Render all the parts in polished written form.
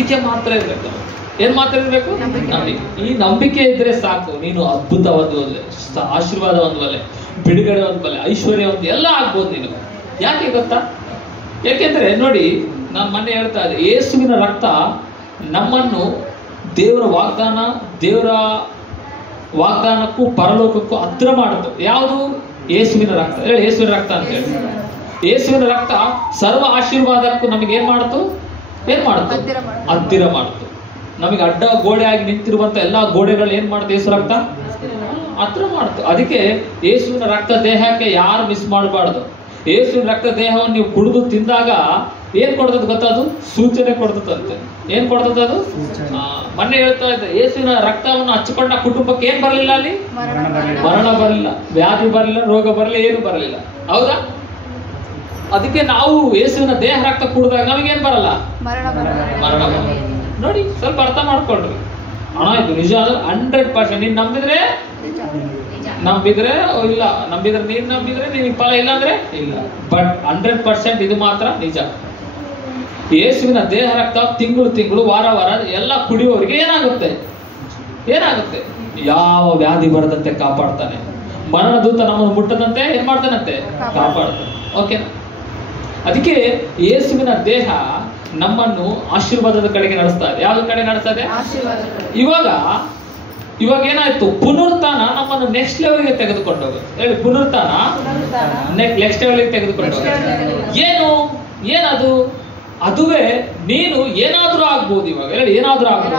ನಂಬಿಕೆ ಮಾತ್ರ ಇರಬೇಕು. ಏನ್ ಮಾತ್ರ ಇರಬೇಕು? ನಂಬಿಕೆ. ಈ ನಂಬಿಕೆ ಇದ್ರೆ ಸಾಕು, ನೀನು ಅದ್ಭುತ ಹೊಂದುವಲ್ಲೆ, ಆಶೀರ್ವಾದ ಹೊಂದುವಲ್ಲೆ, ಬಿಡುಗಡೆ ಹೊಂದುವಲ್ಲೆ, ಐಶ್ವರ್ಯ ಒಂದು ಎಲ್ಲ ಆಗ್ಬೋದು ನೀನು. ಯಾಕೆ ಗೊತ್ತಾ? ಯಾಕೆಂದ್ರೆ ನೋಡಿ, ನಾನು ಮೊನ್ನೆ ಹೇಳ್ತಾ ಇದ್ದೆ, ಯೇಸುವಿನ ರಕ್ತ ನಮ್ಮನ್ನು ದೇವರ ವಾಗ್ದಾನಕ್ಕೂ ಪರಲೋಕಕ್ಕೂ ಹತ್ರ ಮಾಡುತ್ತೆ. ಯಾವುದು? ಯೇಸುವಿನ ರಕ್ತ. ಹೇಳಿ, ಯೇಸುವಿನ ರಕ್ತ ಅಂತ ಹೇಳಿ. ಯೇಸುವಿನ ರಕ್ತ ಸರ್ವ ಆಶೀರ್ವಾದಕ್ಕೂ ನಮಗೆ ಏನ್ ಮಾಡ್ತು? ಹತ್ತಿರ ಮಾಡ್ತು. ನಮಗೆ ಅಡ್ಡ ಗೋಡೆ ಆಗಿ ನಿಂತಿರುವಂತ ಎಲ್ಲಾ ಗೋಡೆಗಳು ಏನ್ ಮಾಡುತ್ತೆ? ಯೇಸು ರಕ್ತ ಹತ್ರ ಮಾಡ್ತು. ಅದಕ್ಕೆ ಯೇಸುವಿನ ರಕ್ತ ದೇಹಕ್ಕೆ ಯಾರು ಮಿಸ್ ಮಾಡಬಾರ್ದು. ಯೇಸುವಿನ ರಕ್ತ ದೇಹವನ್ನು ನೀವು ಕುಡಿದು ತಿಂದಾಗ ಏನ್ ಕೊಡ್ತದ ಗೊತ್ತಾ? ಅದು ಸೂಚನೆ ಕೊಡ್ತದಂತೆ. ಏನ್ ಕೊಡ್ತದ ಅದು? ಮೊನ್ನೆ ಹೇಳ್ತಾ ಇದ್ದೆ, ಯೇಸುವಿನ ರಕ್ತವನ್ನು ಹಚ್ಚಿಕೊಂಡ ಕುಟುಂಬಕ್ಕೆ ಏನ್ ಬರಲಿಲ್ಲ? ಅಲ್ಲಿ ಮರಣ ಬರಲಿಲ್ಲ, ವ್ಯಾಧಿ ಬರಲಿಲ್ಲ, ರೋಗ ಬರಲಿಲ್ಲ, ಏನು ಬರಲಿಲ್ಲ. ಹೌದಾ? ಅದಕ್ಕೆ ನಾವು ಯೇಸುವಿನ ದೇಹ ರಕ್ತ ಕುಡಿದಾಗ ನಮಗೇನ್ ಬರಲ್ಲ? ಮರಣ ಬರಲ್ಲ. ನೋಡಿ, ಸ್ವಲ್ಪ ಅರ್ಥ ಮಾಡ್ಕೊಳ್ರಿ. ಹಣ ಇದು ನಿಜ ಆದ್ರೆ 100%. ನೀನ್ ನಂಬಿದ್ರೆ ಇಲ್ಲ, ನೀನ್ ನಂಬಿದ್ರೆ ನಿನಗೆ ಫಲ ಇಲ್ಲ ಅಂದ್ರೆ ಇಲ್ಲ. ಬಟ್ 100% ಇದು ಮಾತ್ರ ನಿಜ. ಯೇಸುವಿನ ದೇಹ ರಕ್ತ ತಿಂಗಳು ವಾರ ಎಲ್ಲ ಕುಡಿಯೋರಿಗೆ ಏನಾಗುತ್ತೆ? ಯಾವ ವ್ಯಾಧಿ ಬರದಂತೆ ಕಾಪಾಡ್ತಾನೆ. ಮರಣ ದೂತ ನಮ್ಮನ್ನು ಮುಟ್ಟದಂತೆ ಏನ್ ಮಾಡ್ತಾನಂತೆ? ಕಾಪಾಡ್ತಾನೆ. ಓಕೆನಾ? ಅದಕ್ಕೆ ಯೇಸುವಿನ ದೇಹ ನಮ್ಮನ್ನು ಆಶೀರ್ವಾದದ ಕಡೆಗೆ ನಡೆಸ್ತಾ ಇದೆ. ಯಾವ್ದು ಕಡೆ ನಡೆಸ್ತಾ ಇದೆ? ಇವಾಗ ಏನಾಯ್ತು? ಪುನರುತ್ಥಾನ ನಮ್ಮನ್ನು ನೆಕ್ಸ್ಟ್ ಲೆವೆಲ್ಗೆ ತೆಗೆದುಕೊಂಡು ಹೋಗುತ್ತೆ. ಹೇಳಿ, ಪುನರುತ್ಥಾನ ನೆಕ್ಸ್ಟ್ ಲೆವೆಲ್ಗೆ ತೆಗೆದುಕೊಂಡು ಹೋಗುತ್ತೆ. ಏನದು? ಅದುವೇ ನೀನು ಏನಾದ್ರೂ ಆಗ್ಬೋದು. ಇವಾಗ ಹೇಳಿ, ಏನಾದ್ರೂ ಆಗ್ಬೋದು.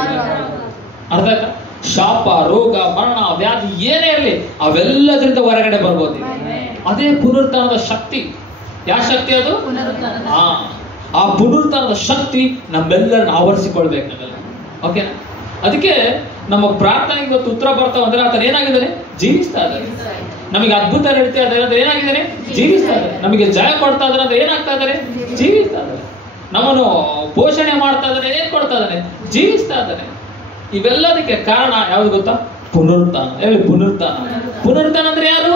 ಅರ್ಥ ಆಯ್ತಾ? ಶಾಪ, ರೋಗ, ಮರಣ, ವ್ಯಾಧಿ ಏನೇ ಇರಲಿ ಅವೆಲ್ಲದ್ರಿಂದ ಹೊರಗಡೆ ಬರ್ಬೋದು. ಅದೇ ಪುನರುತ್ಥಾನದ ಶಕ್ತಿ. ಯಾವ ಶಕ್ತಿ ಅದು? ಆ ಪುನರುತ್ಥಾನದ ಶಕ್ತಿ ನಮ್ಮೆಲ್ಲರನ್ನ ಆವರಿಸಿಕೊಳ್ಬೇಕು ನಾವೆಲ್ಲ. ಓಕೆನಾ? ಅದಕ್ಕೆ ನಮ್ಮ ಪ್ರಾರ್ಥನೆಗೆ ಇವತ್ತು ಉತ್ತರ ಬರ್ತಾವ ಅಂದ್ರೆ ಆತನ ಏನಾಗಿದ್ದಾನೆ? ಜೀವಿಸ್ತಾ ಇದ್ದಾನೆ. ನಮಗೆ ಅದ್ಭುತ ನಡೀತಾ ಇದ್ದಾರೆ ಅಂದ್ರೆ ಏನಾಗಿದ್ದಾನೆ? ಜೀವಿಸ್ತಾ ಇದ್ದಾರೆ. ನಮಗೆ ಜಯ ಕೊಡ್ತಾ ಇದ್ದಾರೆ ಅಂದ್ರೆ ಏನಾಗ್ತಾ ಇದ್ದಾರೆ? ಜೀವಿಸ್ತಾ ಇದ್ದಾರೆ. ನಮ್ಮನ್ನು ಪೋಷಣೆ ಮಾಡ್ತಾ ಇದ್ದಾನೆ. ಏನ್ ಕೊಡ್ತಾ ಇದ್ದಾನೆ? ಜೀವಿಸ್ತಾ ಇದ್ದಾನೆ. ಇವೆಲ್ಲದಕ್ಕೆ ಕಾರಣ ಯಾವ್ದು ಗೊತ್ತಾ? ಪುನರುತ್ಥಾನ. ಹೇಳಿ, ಪುನರುತ್ಥಾನ ಅಂದ್ರೆ ಯಾರು?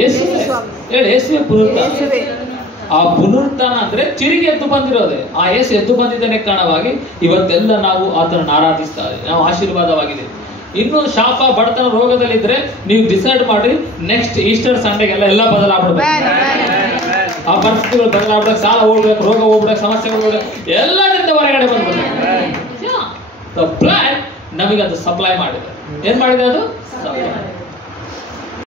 ಯೇಸುವೇ. ಹೇಳಿ, ಯೇಸುವೇ ಪುನರುತ್ಥಾನ. ಆ ಪುನರುತ್ಥಾನ ಅಂದ್ರೆ ತಿರುಗಿ ಎದ್ದು ಬಂದಿರೋದೆ. ಆ ಯೇಸು ಎದ್ದು ಬಂದಿದ್ದಾನೆ ಕಾರಣವಾಗಿ ಇವತ್ತೆಲ್ಲ ನಾವು ಆತನನ್ನು ಆರಾಧಿಸ್ತಾ ಇದ್ದೀವಿ. ನಾವು ಆಶೀರ್ವಾದವಾಗಿದೆ. ಇನ್ನು ಶಾಪ, ಬಡತನ, ರೋಗದಲ್ಲಿದ್ರೆ ನೀವು ಡಿಸೈಡ್ ಮಾಡಿ ನೆಕ್ಸ್ಟ್ ಈಸ್ಟರ್ ಸಂಡೆಗೆಲ್ಲ ಎಲ್ಲ ಬದಲಾಗ್ಬಿಡ್ಬೇಕು. ಆ ಪರಿಸ್ಥಿತಿಗಳು ಬದಲಾಗ್ಬಿಡಕ್ಕೆ, ಸಾಲ ಹೋಗ್ಬೇಕು, ರೋಗ ಹೋಗ್ಬಿಡಕ್ಕೆ, ಸಮಸ್ಯೆಗಳು ಹೋಗ್ಬೇಕು, ಎಲ್ಲರಿಂದ ಹೊರಗಡೆ ಬಂದ್ಬಿಡ್ಬೇಕು. ಪ್ಲಾನ್ ನಮಗೆ ಅದು ಸಪ್ಲೈ ಮಾಡಿದೆ. ಏನ್ ಮಾಡಿದೆ? ಅದು ಸಪ್ಲೈ